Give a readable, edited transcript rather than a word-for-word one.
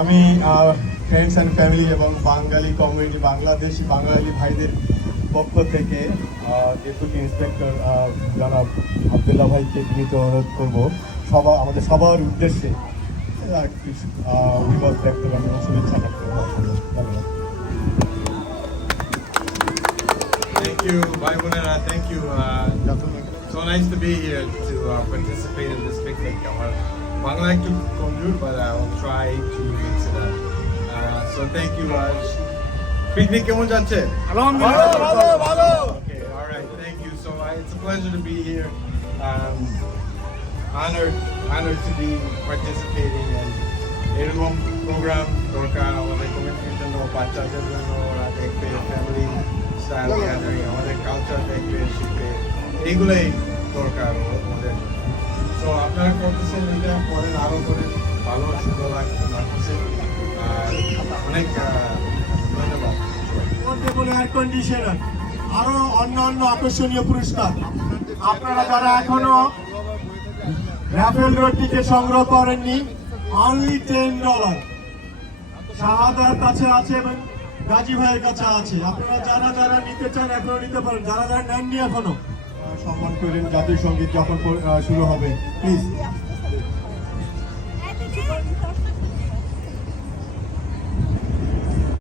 আমি friends and family এবং বাঙালি community Bangladeshi বাঙালি ভাইদের পক্ষ থেকে ডেপুটি ইন্সপেক্টর জনাব আবদুল্লাহ ভাইকে বিনীত অনুরোধ করবো আমাদের সবার উদ্দেশ্যে অভিমত ব্যক্ত করেন এবং শুভেচ্ছা ব্যক্ত করেন। ধন্যবাদ। Thank you, Bhai Bonera. Thank you. So nice to be here to participate in this picnic. Bangla একটু কমজোর, but I will try to mix it up. So thank you. Picnic কেমন যাচ্ছে? Okay, all right. Thank you. So it's a pleasure to be here. Honored to be participating and এরকম programme দরকার আমাদের কমিউনিটির জন্য, বাচ্চাদের জন্য, ওরা দেখবে ফ্যামিলি স্টাইল গ্যাদারিং, আমাদের কালচার দেখবে, শিখবে, এইগুলোই দরকার আমাদের। তো আপনারা করতেছেন, এটা করেন, আরও করেন, ভালো সুন্দর লাগতেছে। আর অনেক ধন্যবাদ। এয়ার কন্ডিশনার আরো অন্যান্য আকর্ষণীয় পুরস্কার আপনারা যারা এখনো রাফেল রোড টিকিট সংগ্রহ করেননি, অনলি $10 শাহাদার কাছে আছে এবং গাজী ভাইয়ের কাছে আছে। আপনারা যারা নিতে চান এখনো নিতে পারেন, যারা নেননি এখনো সম্মান করলেন। জাতীয় সঙ্গীত যখন শুরু হবে, প্লিজ